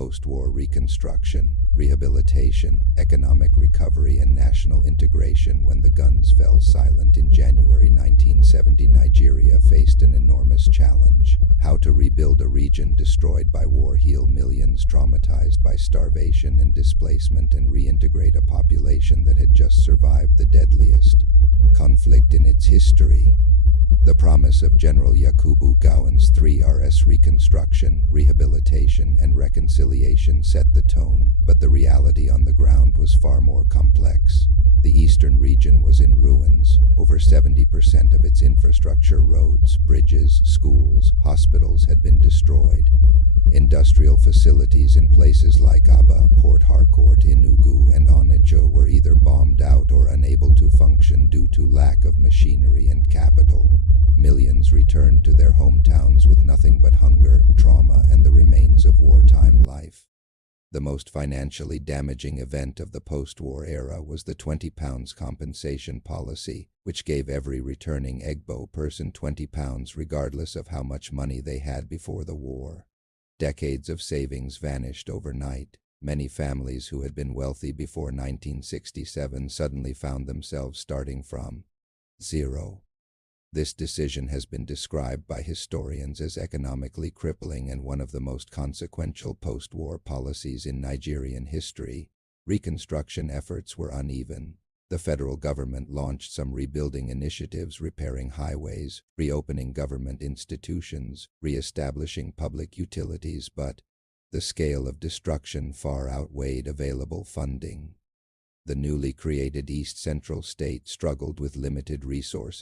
post-war reconstruction, rehabilitation, economic recovery, and national integration. When the guns fell silent in January 1970, Nigeria faced an enormous challenge: how to rebuild a region destroyed by war, heal millions traumatized by starvation and displacement, and reintegrate a population that had just survived the deadliest conflict in its history. The promise of General Yakubu Gowon's 3Rs: Reconstruction, Rehabilitation, and Reconciliation set the tone, but the reality on the ground was far more complex. The eastern region was in ruins. Over 70% of its infrastructure, roads, bridges, schools, hospitals, had been destroyed. Industrial facilities in places like Aba, Port Harcourt, Enugu, and Onitsha were either bombed out or unable to function due to lack of machinery and capital. Millions returned to their hometowns with nothing but hunger, trauma, and the remains of wartime life. The most financially damaging event of the post-war era was the £20 compensation policy, which gave every returning Igbo person £20 regardless of how much money they had before the war. Decades of savings vanished overnight. Many families who had been wealthy before 1967 suddenly found themselves starting from zero. This decision has been described by historians as economically crippling and one of the most consequential post-war policies in Nigerian history. Reconstruction efforts were uneven. The federal government launched some rebuilding initiatives, repairing highways, reopening government institutions, re-establishing public utilities, but the scale of destruction far outweighed available funding. The newly created East Central State struggled with limited resources.